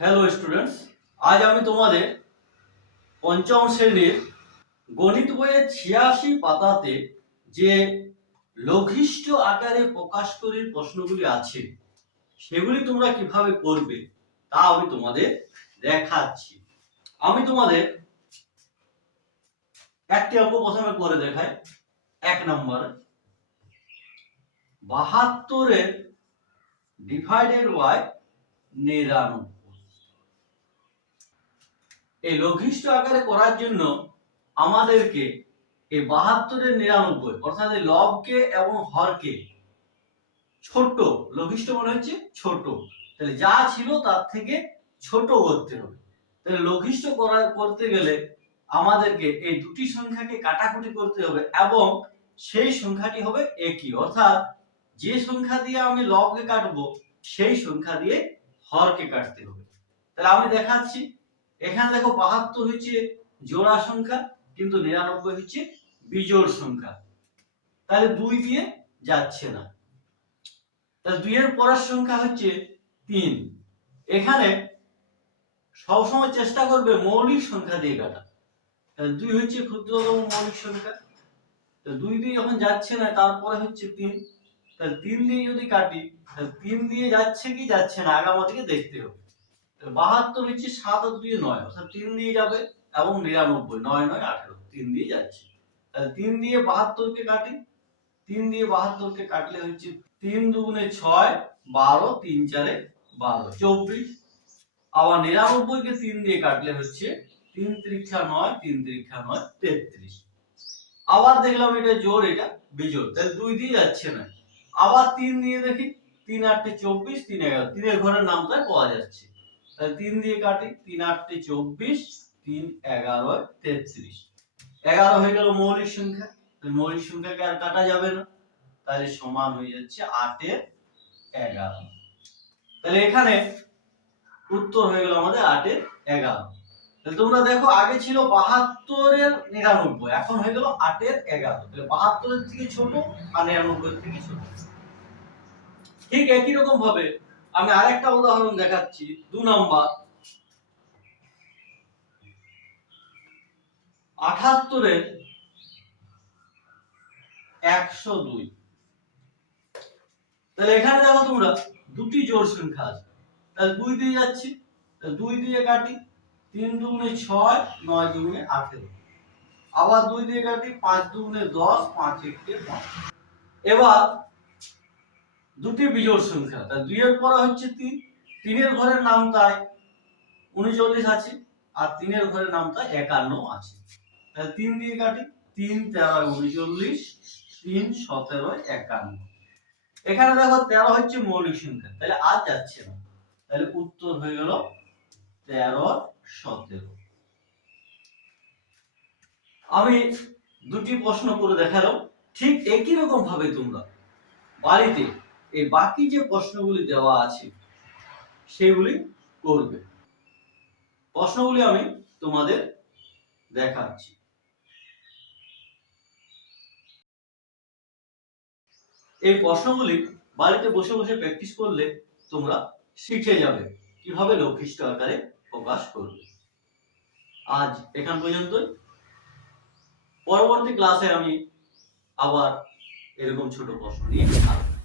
Hello students আজ আমি তোমাদের পঞ্চম শ্রেণির গণিত বইয়ের ছিয়াশি পাতাতে যে লঘিষ্ঠ আকারে প্রকাশ করির প্রশ্নগুলি আছে, সেগুলি তোমরা কীভাবে করবে তা আমি তোমাদের দেখাচ্ছি। আমি তোমাদের একটি অঙ্ক প্রথমে করে দেখাই। এক নম্বর, বাহাত্তরের ডিভাইডেড বাই নিরানব্বই। এই লঘিষ্ঠ আকারে করার জন্য আমাদেরকে এই বাহাত্তরের নিরানব্বই, অর্থাৎ এই লবকে এবং হরকে ছোট, লঘিষ্ঠ মনে হচ্ছে ছোট। তাহলে যা ছিল তার থেকে ছোট করতে হবে। তাহলে লঘিষ্ঠ করা করতে গেলে আমাদেরকে এই দুটি সংখ্যাকে কাটাকুটি করতে হবে এবং সেই সংখ্যাটি হবে একই। অর্থাৎ যে সংখ্যা দিয়ে আমি লবকে কাটবো, সেই সংখ্যা দিয়ে হরকে কাটতে হবে। তাহলে আমি দেখাচ্ছি এখানে দেখো বাহাত্তর হচ্ছে জোড়া সংখ্যা, কিন্তু নিরানব্বই হচ্ছে বিজোড় সংখ্যা। তাহলে দুই দিয়ে যাচ্ছে না। তাহলে দুইয়ের পরের সংখ্যা হচ্ছে তিন। এখানে সবসময় চেষ্টা করবে মৌলিক সংখ্যা দিয়ে কাটা। তাহলে দুই হচ্ছে ক্ষুদ্রতম মৌলিক সংখ্যা। দুই দিয়ে যখন যাচ্ছে না, তারপরে হচ্ছে তিন। তাহলে তিন দিয়ে যদি কাটি, তাহলে তিন দিয়ে যাচ্ছে কি, যাচ্ছে না। আগে আমাদেরকে দেখতে হবে। বাহাত্তর হচ্ছে সাত আর দুই নয়, অর্থাৎ তিন দিয়ে যাবে এবং নিরানব্বই, নয় নয় আঠেরো, তিন দিয়ে যাচ্ছে। তাহলে তিন দিয়ে বাহাত্তরকে কাটি, তিন দিয়ে বাহাত্তরকে কাটলে হচ্ছে তিন দুগুণে ছয়, বারো, তিন চারে বারো, চব্বিশ। আবার নিরানব্বইকে তিন দিয়ে কাটলে হচ্ছে তিন ত্রিক্ষা নয়, তিন ত্রিক্ষা নয়, তেত্রিশ। আবার দেখলাম এটা জোর, এটা বিজোড় তাহলে দুই দিয়ে যাচ্ছে না। আবার তিন দিয়ে দেখি, তিন আটটে চব্বিশ, তিন এগারো, তিনের ঘরের নামটাই পাওয়া যাচ্ছে। তাহলে তিন দিয়ে কাটি, তিন আটটে চব্বিশ, তিন এগারো তেত্রিশ। এগারো হয়ে গেল মৌলিক সংখ্যা। মৌলিক সংখ্যাকে আর কাটা যাবে না? তাহলে সমান হয়ে যাচ্ছে আটের এগারো। তাহলে এখানে উত্তর হয়ে গেল আমাদের আটের এগারো। তাহলে তোমরা দেখো, আগে ছিল বাহাত্তরের নিরানব্বই, এখন হয়ে গেল আটের এগারো। তাহলে বাহাত্তরের থেকে ছোট আর নিরানব্বই থেকে ছোট। ঠিক একই রকম ভাবে আমি আরেকটা উদাহরণ দেখাচ্ছি, দু নম্বর। আঠাত্তরের একশো দুই। তাহলে এখানে দেখো তোমরা, দুটি জোর সংখ্যা আছে। তাহলে দুই দিয়ে যাচ্ছি দুই দিয়ে কাটি, তিন দুগুণে ছয়, নয় দুগুণে আঠেরো। আবার দুই দিয়ে কাটি, পাঁচ দুগুণে দশ, পাঁচ একটে পাঁচ। এবার দুটি বিজোড় সংখ্যা। তা দুইয়ের পরে হচ্ছে তিন। তিনের ঘরের নাম তাই উনচল্লিশ আছে, আর তিনের ঘরের নাম তাই একান্ন আছে। তাহলে তিন দিয়ে কাটি, তিন, তেরো, উনচল্লিশ, তিন, সতেরো, একান্ন। এখানে দেখো তেরো হচ্ছে মৌলিক সংখ্যা, তাহলে আর যাচ্ছে না। তাহলে উত্তর হয়ে গেল তেরো, সতেরো। আমি দুটি প্রশ্ন করে দেখালাম, ঠিক একই রকম ভাবে তোমরা বাড়িতে এই বাকি যে প্রশ্নগুলি দেওয়া আছে, সেগুলি করবে। প্রশ্নগুলি আমি তোমাদের দেখাচ্ছি। এই প্রশ্নগুলি বাড়িতে বসে বসে প্র্যাকটিস করলে তোমরা শিখে যাবে কীভাবে লঘিষ্ঠ আকারে প্রকাশ করবে। আজ এখান পর্যন্ত পরবর্তী ক্লাসে আমি আবার এরকম ছোট প্রশ্ন নিয়ে আসব।